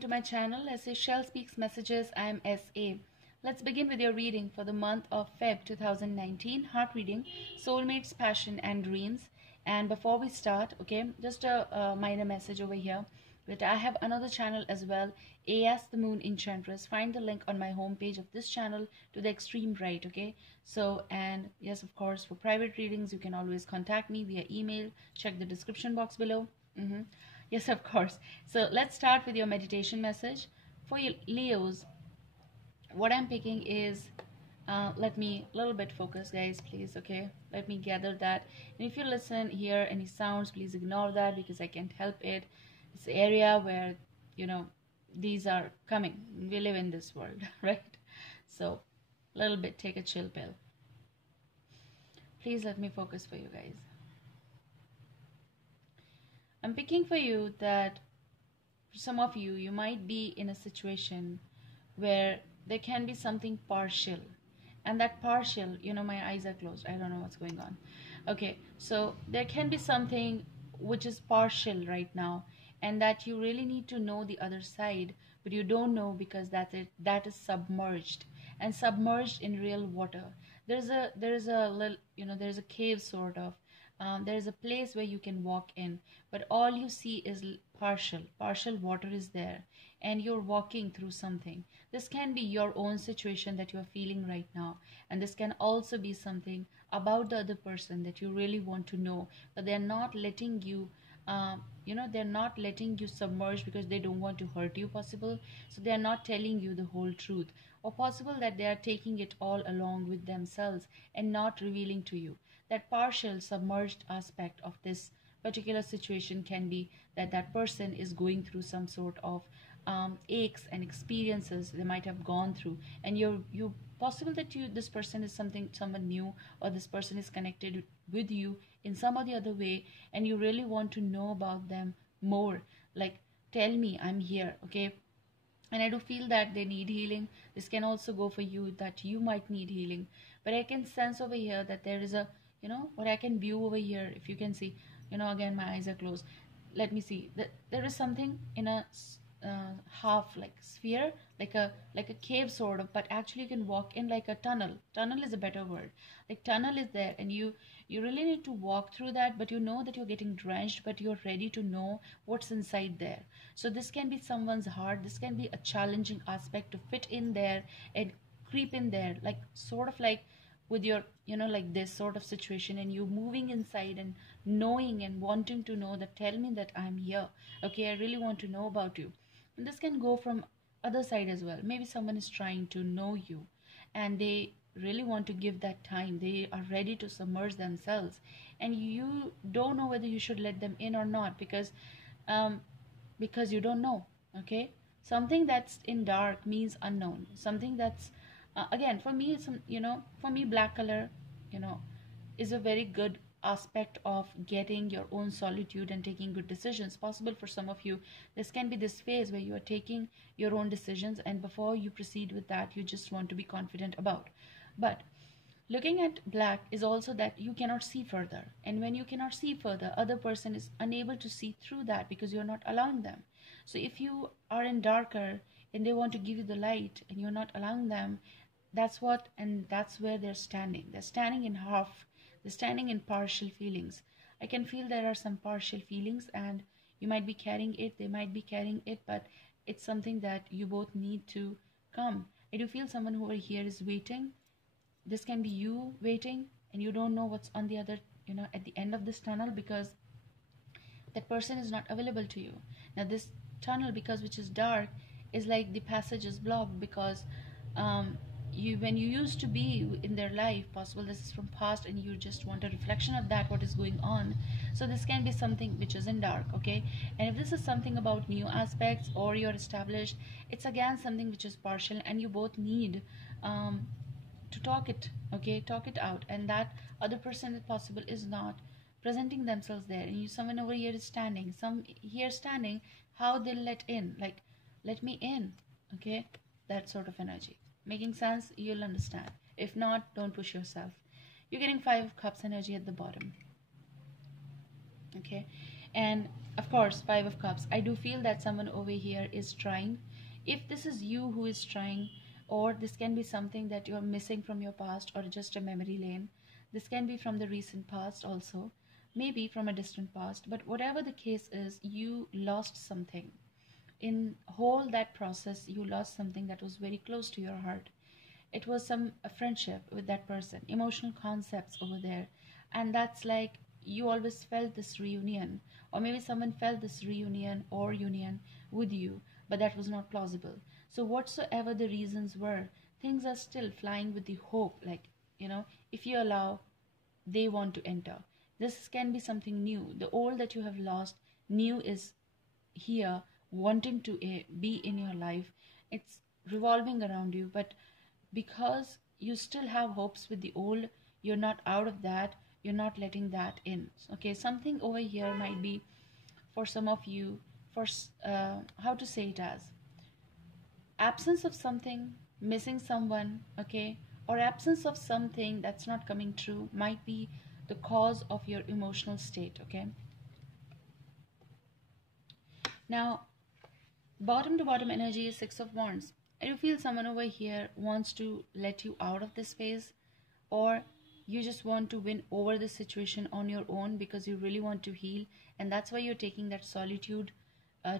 welcome to my channel. Shell Speaks Messages. I am SA. Let's begin with your reading for the month of Feb 2019. Heart reading, Soulmates, Passion and Dreams. And before we start, okay, just a minor message over here that I have another channel as well, AS the Moon Enchantress. Find the link on my homepage of this channel to the extreme right, okay? So, and yes, of course, for private readings, you can always contact me via email. Check the description box below. Yes, of course. So let's start with your meditation message. For you Leos, what I'm picking is, let me a little bit focus, guys, please, okay? Let me gather that. And if you listen, hear any sounds, please ignore that because I can't help it. It's the area where, you know, these are coming. We live in this world, right? So a little bit, take a chill pill. Please let me focus for you guys. I'm picking for you that for some of you, you might be in a situation where there can be something partial. And that partial, you know, my eyes are closed. I don't know what's going on. Okay, so there can be something which is partial right now and that you really need to know the other side, but you don't know because that is submerged and submerged in real water. There's a little, you know, there's a cave sort of. There's a place where you can walk in, but all you see is partial water is there and you're walking through something. This can be your own situation that you're feeling right now, and this can also be something about the other person that you really want to know, but they're not letting you they're not letting you submerge because they don't want to hurt you, possible. So they're not telling you the whole truth, or possible that they are taking it all along with themselves and not revealing to you. That partial submerged aspect of this particular situation can be that that person is going through some sort of aches and experiences they might have gone through, and you possible that this person is someone new, or this person is connected with you in some or the other way, and you really want to know about them more. Like, tell me, I'm here, okay? And I do feel that they need healing. This can also go for you that you might need healing, but I can sense over here that there is a, you know, what I can view over here, if you can see, you know, again my eyes are closed. Let me see that there is something in a half like sphere, like a cave sort of, but actually you can walk in like a tunnel. Tunnel is a better word. Like, tunnel is there and you really need to walk through that, but you know that you're getting drenched, but you're ready to know what's inside there. So this can be someone's heart. This can be a challenging aspect to fit in there and creep in there, like sort of like with your, you know, like this sort of situation, and you moving inside and knowing and wanting to know that, tell me that I'm here, okay? I really want to know about you. And this can go from other side as well. Maybe someone is trying to know you and they really want to give that time. They are ready to submerge themselves, and you don't know whether you should let them in or not because you don't know, okay? Something that's in dark means unknown. Something that's again, for me, for me, black color, you know, is a very good aspect of getting your own solitude and taking good decisions. Possible for some of you, this can be this phase where you are taking your own decisions, and before you proceed with that, you just want to be confident about. But looking at black is also that you cannot see further, and when you cannot see further, other person is unable to see through that because you're not allowing them. So if you are in darker and they want to give you the light and you're not allowing them, that's where they're standing. They're standing in half. They're standing in partial feelings. I can feel there are some partial feelings, and you might be carrying it, they might be carrying it, but it's something that you both need to come. I do feel someone over here is waiting. This can be you waiting, and you don't know what's on the other, you know, at the end of this tunnel, because that person is not available to you. Now this tunnel, because which is dark, is like the passage is blocked because when you used to be in their life, possible this is from past and you just want a reflection of that, what is going on. So this can be something which is in dark, okay? And if this is something about new aspects or you're established, it's again something which is partial, and you both need to talk it, okay? Talk it out, and that other person, if possible, is not presenting themselves there, and someone over here is standing, how they'll let in, like, let me in, okay? That sort of energy. Making sense? You'll understand. If not, don't push yourself. You're getting 5 of Cups energy at the bottom, okay? And Of course, Five of Cups. I do feel that someone over here is trying. If this is you who is trying, or this can be something that you're missing from your past or just a memory lane. This can be from the recent past also, maybe from a distant past. But whatever the case is, you lost something. In whole that process, you lost something that was very close to your heart. It was a friendship with that person, emotional concepts over there, and that's like you always felt this reunion, or maybe someone felt this reunion or union with you, but that was not plausible. So whatsoever the reasons were, things are still flying with the hope, like, if you allow, they want to enter. This can be something new. The old that you have lost, new is here, wanting to be in your life. It's revolving around you, but because you still have hopes with the old, you're not out of that, you're not letting that in. Okay, something over here might be for some of you, for how to say it, as absence of something, missing someone, okay, or absence of something that's not coming true might be the cause of your emotional state. Okay, now bottom to bottom energy is Six of Wands. I do feel someone over here wants to let you out of this phase, or you just want to win over the situation on your own because you really want to heal, and that's why you're taking that solitude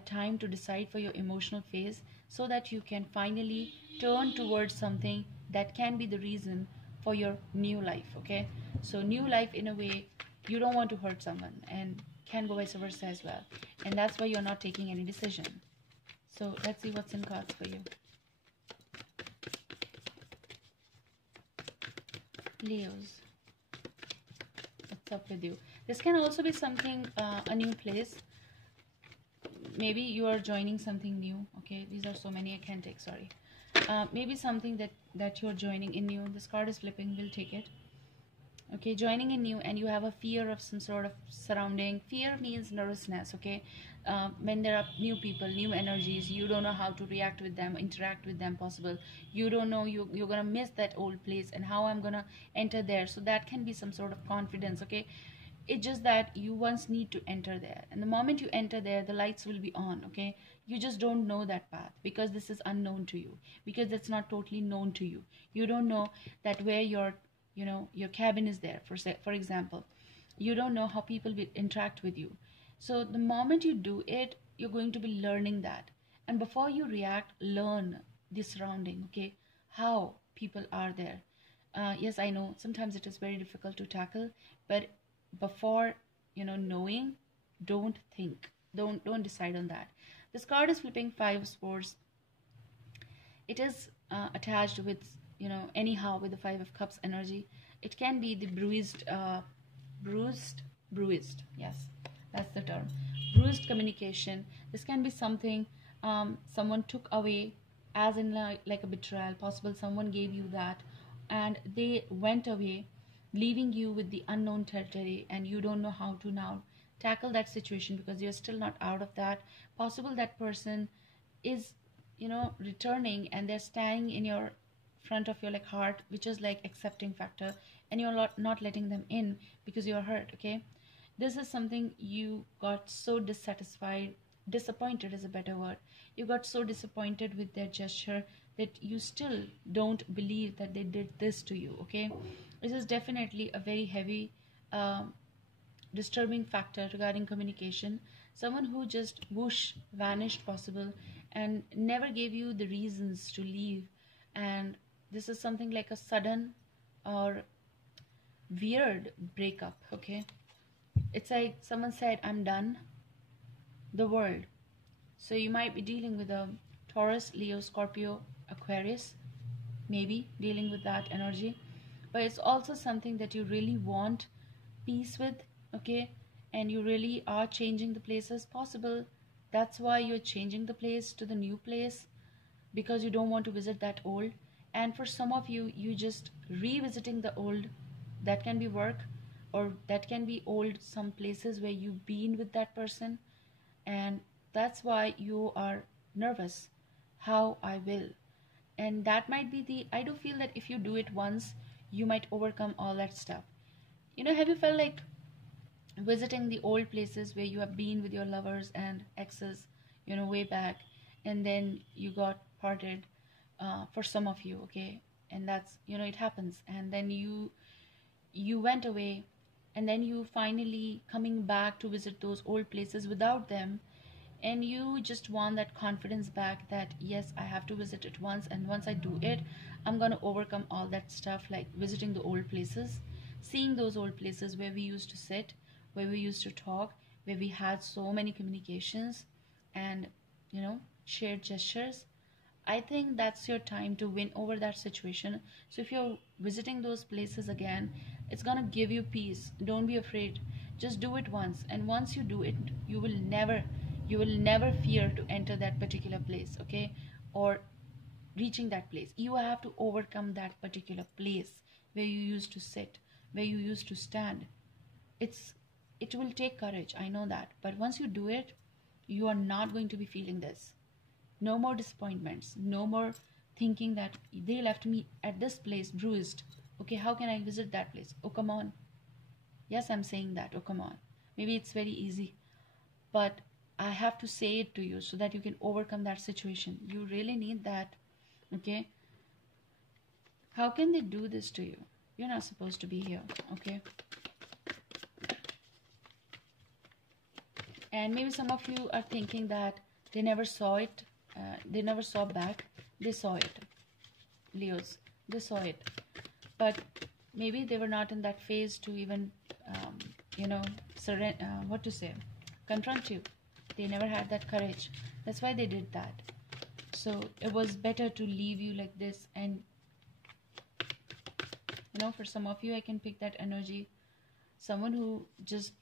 time to decide for your emotional phase, so that you can finally turn towards something that can be the reason for your new life. Okay, so new life, in a way, you don't want to hurt someone, and can go vice versa as well, and that's why you're not taking any decision. So let's see what's in cards for you. Leos, what's up with you? This can also be something, a new place. Maybe you are joining something new. Okay, these are so many I can't take, sorry. Maybe something that you're joining in new. This card is flipping, we'll take it. Okay, joining in new, and you have a fear of some sort of surrounding. Fear means nervousness. Okay, when there are new people, new energies, you don't know how to react with them, interact with them, possible. You don't know, you're gonna miss that old place and how I'm gonna enter there. So that can be some sort of confidence. Okay, it's just that you once need to enter there, and the moment you enter there, the lights will be on. Okay, you just don't know that path because this is unknown to you, because it's not totally known to you. You don't know that where your cabin is there, for example. You don't know how people will interact with you. So the moment you do it, you're going to be learning that, and before you react, learn the surrounding. Okay, how people are there. Yes, I know sometimes it is very difficult to tackle, but before knowing, don't think, don't decide on that. This card is flipping Five of Swords. It is attached with anyhow with the Five of Cups energy. It can be the bruised, yes, that's the term, bruised communication. This can be something someone took away, as in like a betrayal. Possible someone gave you that and they went away, leaving you with the unknown territory, and you don't know how to now tackle that situation because you're still not out of that. Possible that person is returning, and they're standing in your front of your heart, which is like accepting factor, and you're not letting them in because you're hurt. Okay, this is something you got so disappointed is a better word. You got so disappointed with their gesture that you still don't believe that they did this to you. Okay, this is definitely a very heavy disturbing factor regarding communication. Someone who just whoosh vanished, possible, and never gave you the reasons to leave. And this is something like a sudden or weird breakup. Okay, it's like someone said, I'm done, the world. So you might be dealing with a Taurus, Leo, Scorpio, Aquarius, maybe dealing with that energy. But it's also something that you really want peace with. Okay, and you really are changing the places, possible. That's why you're changing the place to the new place, because you don't want to visit that old. And for some of you, you just revisiting the old. That can be work, or that can be old, some places where you've been with that person, and that's why you are nervous. How I will. And that might be the, I do feel that if you do it once, you might overcome all that stuff. Have you felt like visiting the old places where you have been with your lovers and exes, way back, and then you got parted, for some of you, okay? And that's, it happens. And then you went away, and then you finally coming back to visit those old places without them, and you just want that confidence back that yes, I have to visit it once, and once I do it, I'm going to overcome all that stuff, like visiting the old places, seeing those old places where we used to sit, where we used to talk, where we had so many communications and shared gestures. I think that's your time to win over that situation. So if you're visiting those places again, it's gonna give you peace. Don't be afraid. Just do it once. And once you do it, you will never fear to enter that particular place, okay? Or reaching that place. You have to overcome that particular place where you used to sit, where you used to stand. It will take courage, I know that. But once you do it, you are not going to be feeling this. No more disappointments. No more thinking that they left me at this place bruised. Okay, how can I visit that place? Oh, come on. Yes, I'm saying that. Oh, come on. Maybe it's very easy. But I have to say it to you so that you can overcome that situation. You really need that. Okay? How can they do this to you? You're not supposed to be here. Okay? And maybe some of you are thinking that they never saw it. They never saw back. They saw it. Leos, they saw it. But maybe they were not in that phase to even, confront you. They never had that courage. That's why they did that. So it was better to leave you like this. And, for some of you, I can pick that energy. Someone who just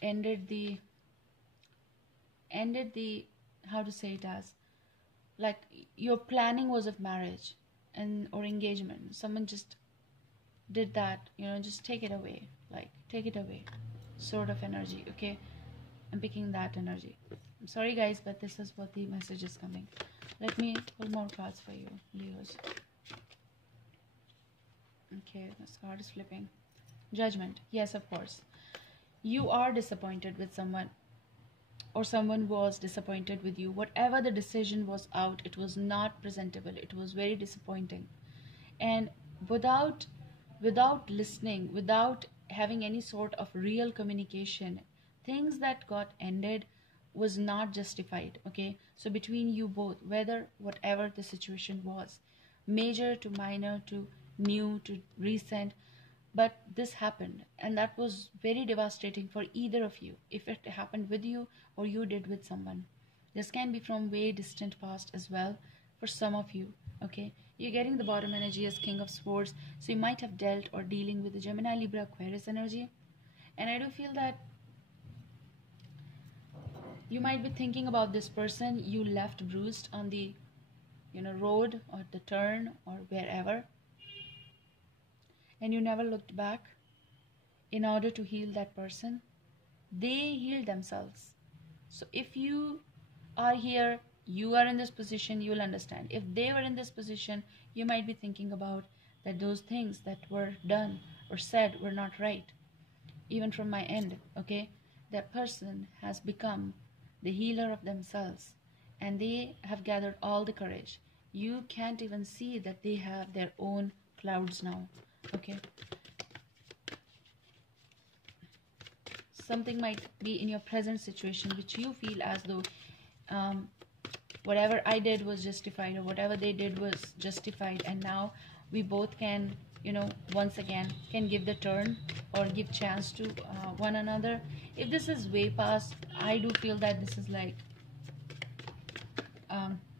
ended the, how to say it as, like your planning was of marriage or engagement. Someone just did that, just take it away, like take it away, sort of energy. Okay, I'm picking that energy. I'm sorry guys, but this is what the message is coming. Let me pull more cards for you, Leos. Okay, this card is flipping. Judgment. Yes, of course, you are disappointed with someone, or someone was disappointed with you. Whatever the decision was out, it was not presentable. It was very disappointing. And without listening, without having any sort of real communication, things that got ended was not justified. Okay, so between you both, whatever the situation was, major to minor to new to recent, but this happened, and that was very devastating for either of you, if it happened with you or you did with someone. This can be from way distant past as well for some of you. Okay, you're getting the bottom energy as King of Swords, so you might have dealt or dealing with the Gemini, Libra, Aquarius energy. And I do feel that you might be thinking about this person you left bruised on the road or the turn or wherever, and you never looked back in order to heal that person. They healed themselves. So if you are here, you are in this position, you will understand. If they were in this position, you might be thinking about that those things that were done or said were not right, even from my end. Okay, that person has become the healer of themselves, and they have gathered all the courage. You can't even see that they have their own clouds now. Okay, something might be in your present situation which you feel as though whatever I did was justified, or whatever they did was justified, and now we both can once again can give the turn or give chance to one another. If this is way past, I do feel that this is like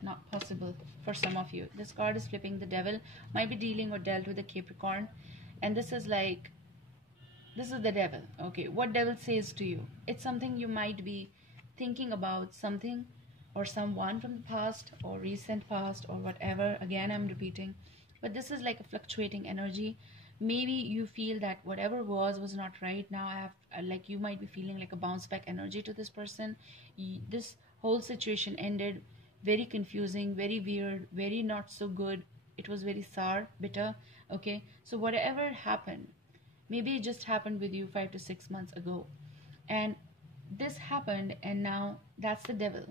not possible for some of you. This card is flipping. The Devil might be dealing or dealt with a Capricorn, and this is the Devil. Okay, what Devil says to you? It's something you might be thinking about, something or someone from the past or recent past or whatever. Again, I'm repeating, but this is like a fluctuating energy. Maybe you feel that whatever was not right. Now I have, like, you might be feeling like a bounce back energy to this person. This whole situation ended very confusing, very weird, very not so good. It was very sour, bitter. Okay, so whatever happened, Maybe it just happened with you 5 to 6 months ago, and this happened, and now that's the devil.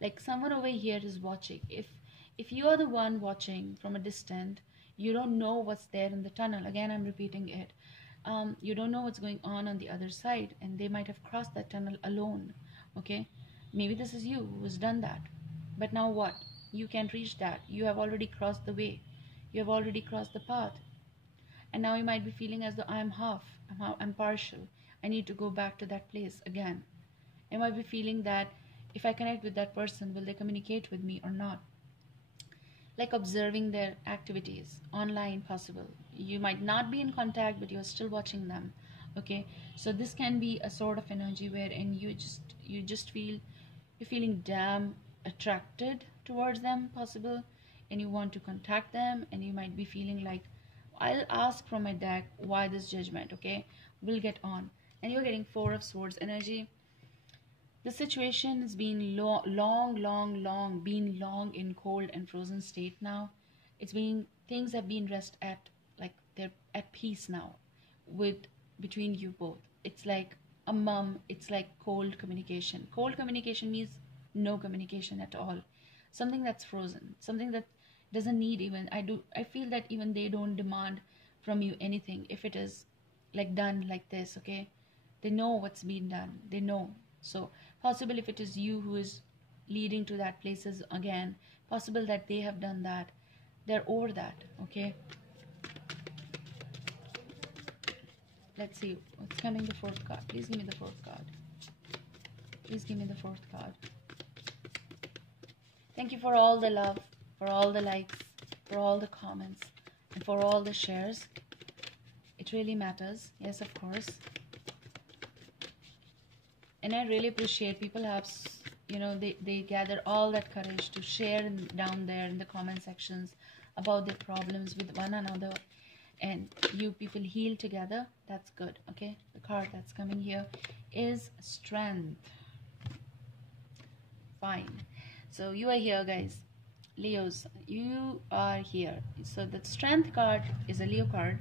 Like someone over here is watching. If you are the one watching from a distant, you don't know what's there in the tunnel. Again, I'm repeating it. You don't know what's going on the other side, and they might have crossed that tunnel alone. Okay, maybe this is you who's done that, but now what? You can't reach that. You have already crossed the way. You have already crossed the path, and now you might be feeling as though I'm partial. I need to go back to that place again. You might be feeling that if I connect with that person, will they communicate with me or not? Like observing their activities online, possible. You might not be in contact, but you're still watching them. Okay, so this can be a sort of energy wherein you just feel you're feeling damn attracted towards them, possible, and you want to contact them, and you might be feeling like, I'll ask from my deck why this judgment. Okay, we'll get on. And you're getting Four of Swords energy. The situation has been been long in cold and frozen state now. Things have been rest at, like they're at peace now with between you both. It's like a mum, it's like cold communication. Cold communication means no communication at all. Something that's frozen, something that doesn't need even, I feel that even they don't demand from you anything if it is like done like this. Okay, they know what's been done, they know. So possible if it is you who is leading to that places again, possible that they have done that, they're over that. Okay, let's see what's coming. The fourth card, please give me the fourth card. Please give me the fourth card. Thank you for all the love, for all the likes, for all the comments, and for all the shares. It really matters. Yes, of course. And I really appreciate people have, they gather all that courage to share down there in the comment sections about their problems with one another, and you people heal together. That's good. Okay, the card that's coming here is Strength. Fine. So you are here, guys. Leos, you are here. So the Strength card is a Leo card,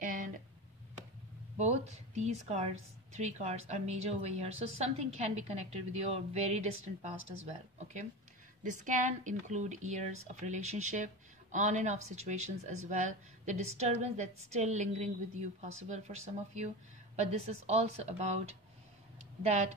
and both these cards, three cards, are major over here. So something can be connected with your very distant past as well. Okay, this can include years of relationship, on and off situations as well, the disturbance that's still lingering with you, possible for some of you. But this is also about that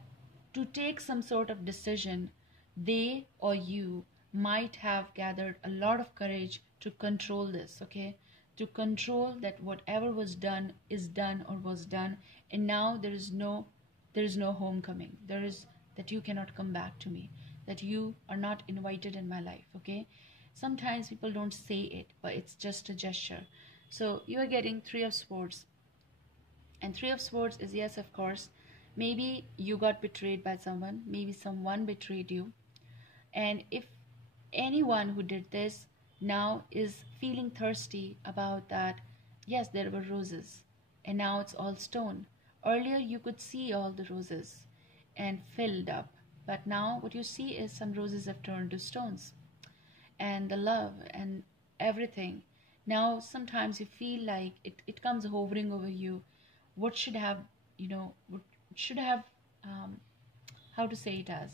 to take some sort of decision, they or you might have gathered a lot of courage to control this. Okay, to control that whatever was done is done or was done, and now there is no homecoming. There is that you cannot come back to me, that you are not invited in my life. Okay, sometimes people don't say it, but it's just a gesture. So you are getting Three of Swords, and Three of Swords is, yes, of course, maybe you got betrayed by someone, maybe someone betrayed you, and if anyone who did this now is feeling thirsty about that, yes, there were roses and now it's all stone. Earlier you could see all the roses and filled up, but now what you see is some roses have turned to stones, and the love and everything. Now sometimes you feel like it comes hovering over you. What should have, what should have, how to say it as,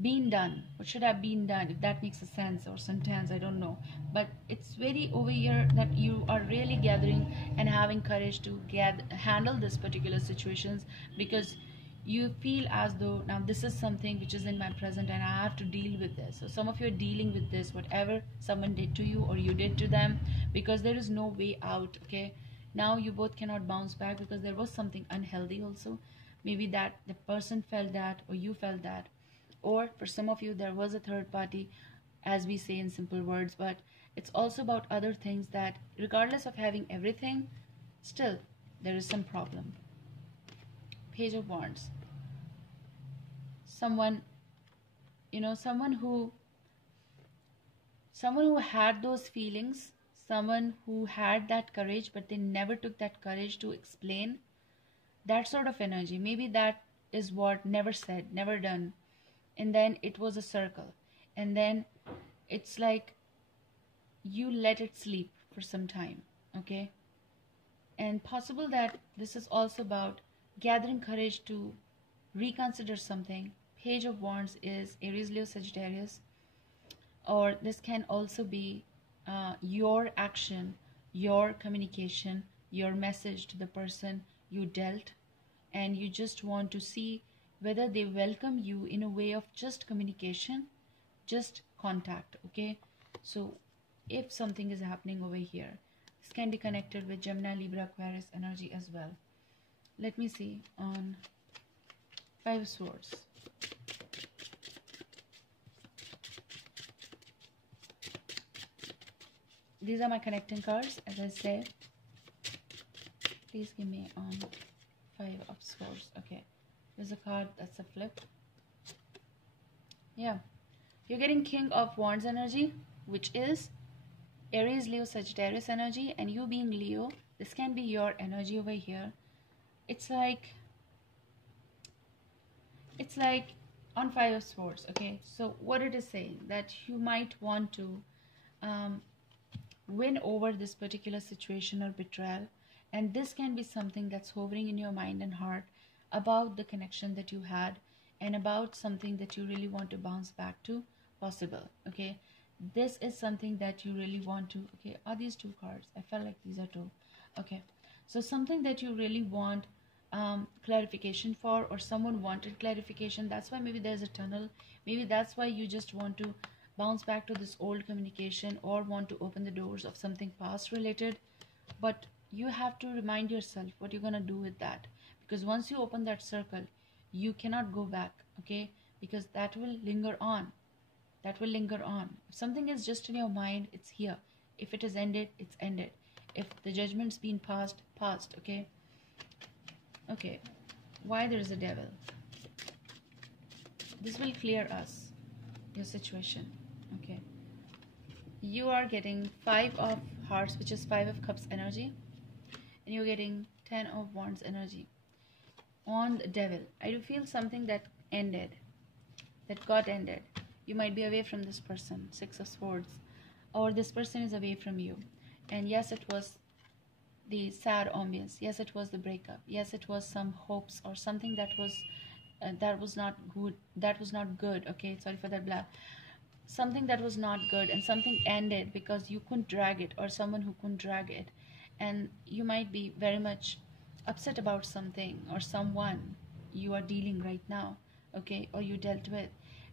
been done, what should have been done, if that makes a sense or sentence, I don't know. But it's very over here that you are really gathering and having courage to handle this particular situations, because you feel as though now this is something which is in my present and I have to deal with this. So some of you are dealing with this, whatever someone did to you or you did to them, because there is no way out. Okay, now you both cannot bounce back because there was something unhealthy also. Maybe that the person felt that or you felt that, or for some of you there was a third party, as we say in simple words. But it's also about other things, that regardless of having everything, still there is some problem. Page of Wands. Someone, someone who had those feelings, someone who had that courage, but they never took that courage to explain. That sort of energy, maybe that is what never said, never done, and then it was a circle, and then it's like you let it sleep for some time. Okay, And possible that this is also about gathering courage to reconsider something. Page of Wands is Aries, Leo, Sagittarius. Or this can also be your action, your communication, your message to the person you dealt, and you just want to see whether they welcome you in a way of just communication, just contact. Okay, so if something is happening over here, this can be connected with Gemini, Libra, Aquarius energy as well. Let me see on Five of Swords. These are my connecting cards, as I say. Please give me on Five of Swords. Okay, there's a card that's a flip. Yeah, you're getting King of Wands energy, which is Aries, Leo, Sagittarius energy, and you being Leo, this can be your energy over here. It's like on Five of Swords. Okay, so what it is saying, that you might want to win over this particular situation or betrayal, and this can be something that's hovering in your mind and heart about the connection that you had and about something that you really want to bounce back to, possible. Okay, this is something that you really want to. Okay, are these two cards? I felt like these are two. Okay, so something that you really want clarification for, or someone wanted clarification. That's why maybe there's a tunnel. Maybe that's why you just want to bounce back to this old communication, or want to open the doors of something past related. But you have to remind yourself what you're going to do with that, because once you open that circle, you cannot go back. Okay, because that will linger on. That will linger on. If something is just in your mind, it's here. If it is ended, it's ended. If the judgment's been passed, passed. Okay, okay, why there is a devil? This will clear us, your situation. Okay, you are getting Five of Hearts, which is Five of Cups energy, and you're getting Ten of Wands energy. On the devil, I do feel something that ended, that got ended. You might be away from this person, Six of Swords, or this person is away from you. And yes, it was the sad ambience. Yes, it was the breakup. Yes, it was some hopes or something that was not good. That was not good. Okay, sorry for that blah. Something that was not good, and something ended because you couldn't drag it, or someone who couldn't drag it, and you might be very much upset about something or someone you are dealing right now. Okay, or you dealt with,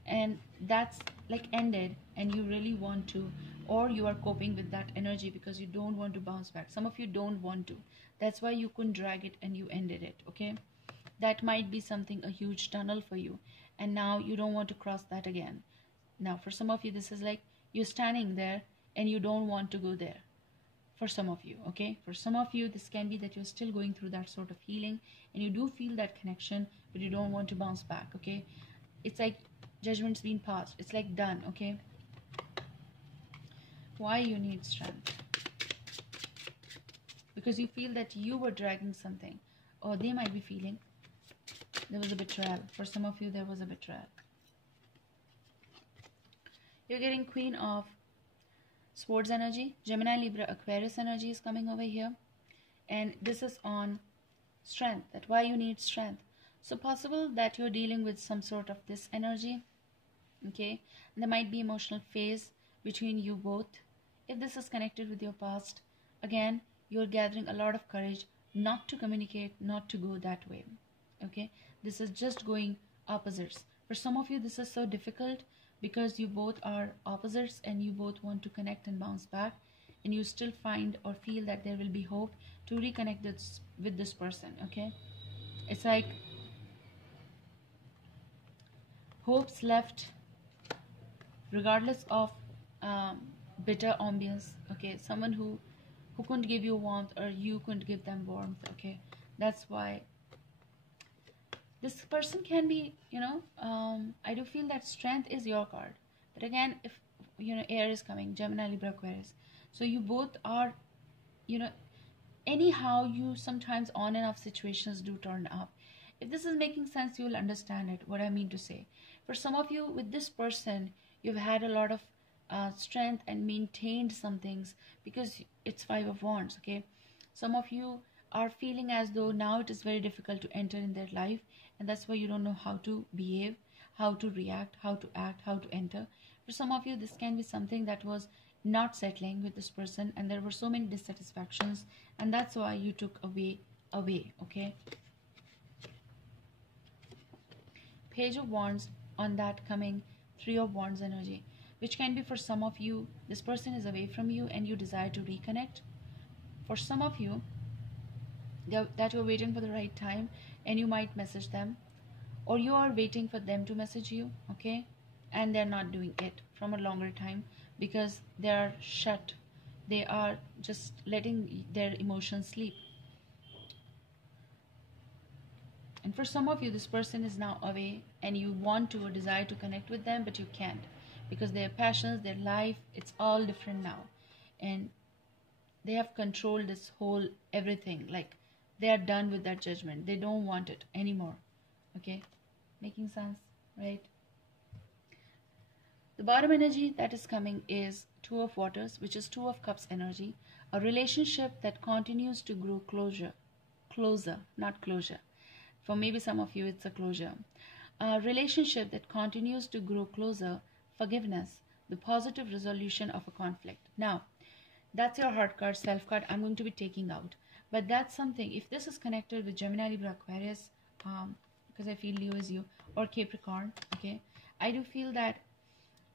and that's like ended, and you really want to, or you are coping with that energy because you don't want to bounce back. Some of you don't want to. That's why you couldn't drag it and you ended it. Okay, that might be something, a huge tunnel for you, and now you don't want to cross that again. Now for some of you, this is like you're standing there and you don't want to go there. For some of you, okay, for some of you, this can be that you're still going through that sort of healing, and you do feel that connection, but you don't want to bounce back. Okay, it's like judgment's been passed. It's like done. Okay, why you need strength? Because you feel that you were dragging something, or they might be feeling there was a betrayal. For some of you, there was a betrayal. You're getting Queen of Swords energy. Gemini, Libra, Aquarius energy is coming over here, and this is on strength, that why you need strength. So possible that you're dealing with some sort of this energy. Okay, and there might be emotional phase between you both. If this is connected with your past, again, you're gathering a lot of courage not to communicate, not to go that way. Okay, this is just going opposites. For some of you, this is so difficult because you both are opposites and you both want to connect and bounce back, and you still find or feel that there will be hope to reconnect with this person. Okay, it's like hopes left regardless of bitter ambience. Okay, someone who couldn't give you warmth, or you couldn't give them warmth. Okay, that's why this person can be, I do feel that strength is your card. But again, if, air is coming, Gemini, Libra, Aquarius. So you both are, anyhow, you sometimes on and off situations do turn up. If this is making sense, you will understand it, what I mean to say. For some of you, with this person, you've had a lot of strength and maintained some things because it's Five of Wands. Okay, some of you are feeling as though now it is very difficult to enter in their life, and that's why you don't know how to behave, how to react, how to act, how to enter. For some of you, this can be something that was not settling with this person, and there were so many dissatisfactions, and that's why you took away. Okay, Page of Wands on that coming Three of Wands energy, which can be for some of you, this person is away from you and you desire to reconnect. For some of you, that you're waiting for the right time and you might message them, or you are waiting for them to message you, okay, and they're not doing it from a longer time because they are shut, they are just letting their emotions sleep. And for some of you, this person is now away and you want to or desire to connect with them, but you can't because their passions, their life, it's all different now, and they have controlled this whole everything. Like, they are done with that judgment, they don't want it anymore. Okay, making sense, right? The bottom energy that is coming is Two of Waters, which is Two of Cups energy, a relationship that continues to grow closer, not closure. For maybe some of you, it's a closure. A relationship that continues to grow closer, forgiveness, the positive resolution of a conflict. Now, that's your heart card, self card, I'm going to be taking out. But that's something, if this is connected with Gemini, Libra, Aquarius, because I feel Leo is you, or Capricorn, okay, I do feel that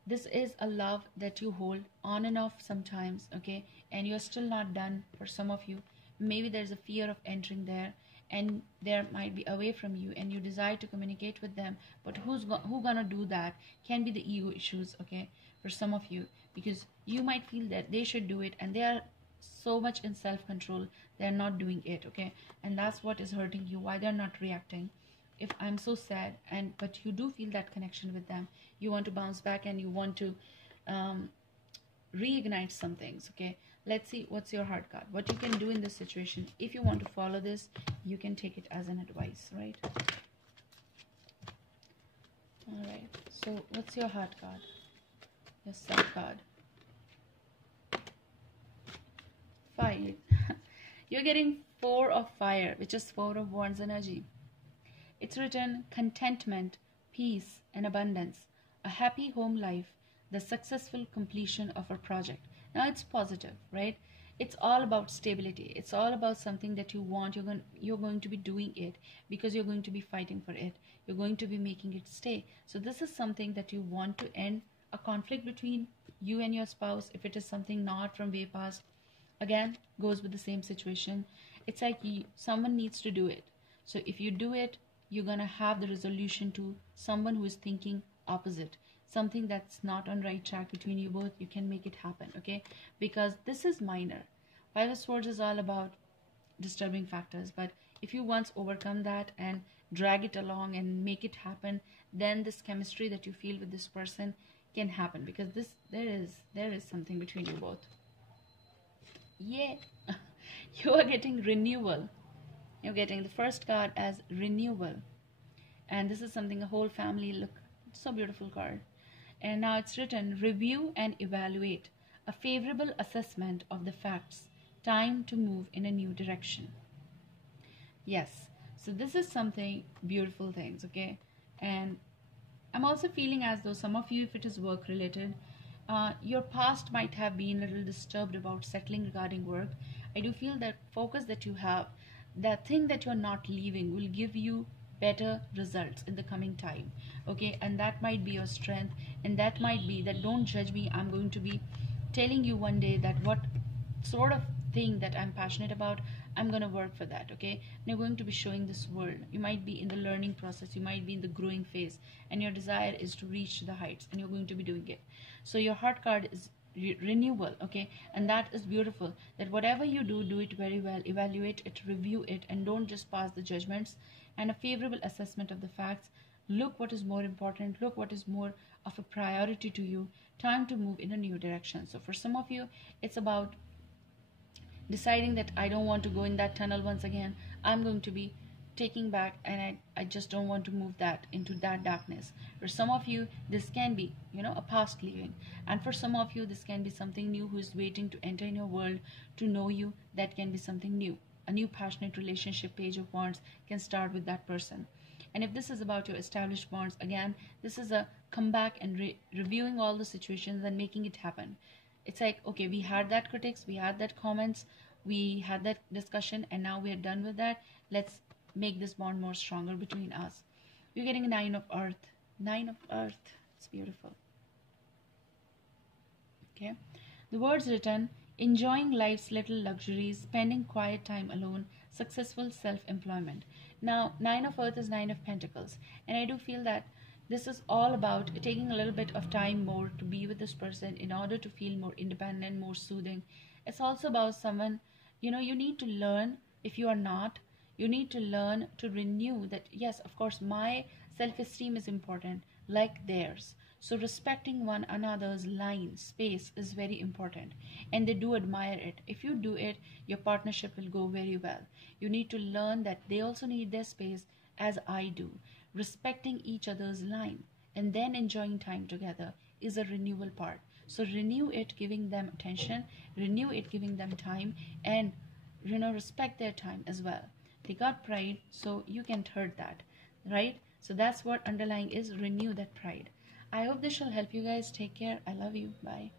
this is a love that you hold on and off sometimes, okay, and you're still not done. For some of you, maybe there's a fear of entering there, and there might be away from you and you desire to communicate with them, but who gonna do that? Can be the ego issues, okay, for some of you, because you might feel that they should do it and they are so much in self-control, they're not doing it, okay, and that's what is hurting you, why they're not reacting. If I'm so sad, and but you do feel that connection with them, you want to bounce back and you want to reignite some things, okay. Let's see what's your heart card, what you can do in this situation. If you want to follow this, you can take it as an advice, right? All right, so what's your heart card, your self card? Fire. You're getting Four of Fire, which is Four of Wands energy. It's written contentment, peace, and abundance, a happy home life, the successful completion of a project. Now it's positive, right? It's all about stability. It's all about something that you want. You're going to be doing it because you're going to be fighting for it. You're going to be making it stay. So this is something that you want to end a conflict between you and your spouse. If it is something not from way past, again, goes with the same situation. It's like someone needs to do it. So if you do it, you're going to have the resolution to someone who is thinking opposite. Something that's not on right track between you both, you can make it happen, okay? Because this is minor. Five of Swords is all about disturbing factors, but if you once overcome that and drag it along and make it happen, then this chemistry that you feel with this person can happen, because there is something between you both. Yeah. You are getting renewal. You're getting the first card as renewal, and this is something a whole family, look, so beautiful card. And now it's written review and evaluate, a favorable assessment of the facts, time to move in a new direction. Yes, so this is something beautiful things, okay. And I'm also feeling as though some of you, if it is work related, your past might have been a little disturbed about settling regarding work. I do feel that focus that you have, that thing that you're not leaving, will give you better results in the coming time, okay. And that might be your strength, and that might be that don't judge me, I'm going to be telling you one day that what sort of thing that I'm passionate about, I'm going to work for that, okay. And you're going to be showing this world. You might be in the learning process, you might be in the growing phase, and your desire is to reach the heights, and you're going to be doing it. So your heart card is renewal, okay. And that is beautiful, that whatever you do, do it very well, evaluate it, review it, and don't just pass the judgments, and a favorable assessment of the facts. Look what is more important, look what is more of a priority to you, time to move in a new direction. So for some of you, it's about deciding that I don't want to go in that tunnel once again, I'm going to be taking back, and I just don't want to move that into that darkness. For some of you, this can be, a past leaving, and for some of you, this can be something new who is waiting to enter in your world, to know you. That can be something new, a new passionate relationship page of wands can start with that person. And if this is about your established bonds, again, this is a comeback and reviewing all the situations and making it happen. It's like, okay, we had that critics, we had that comments, we had that discussion, and now we are done with that. Let's make this bond more stronger between us. You're getting a 9 of earth. 9 of earth. It's beautiful. Okay. The words written: enjoying life's little luxuries, spending quiet time alone, successful self-employment. Now, 9 of earth is 9 of pentacles, and I do feel that this is all about taking a little bit of time more to be with this person in order to feel more independent, more soothing. It's also about someone, you need to learn. If you are not, you need to learn to renew that. Yes, of course, my self-esteem is important like theirs. So respecting one another's line, space is very important, and they do admire it. If you do it, your partnership will go very well. You need to learn that they also need their space as I do. Respecting each other's line and then enjoying time together is a renewal part. So renew it, giving them attention, renew it, giving them time, and respect their time as well. They got pride, so you can't hurt that, right? So that's what underlying is: renew that pride. I hope this shall help you guys. Take care. I love you. Bye.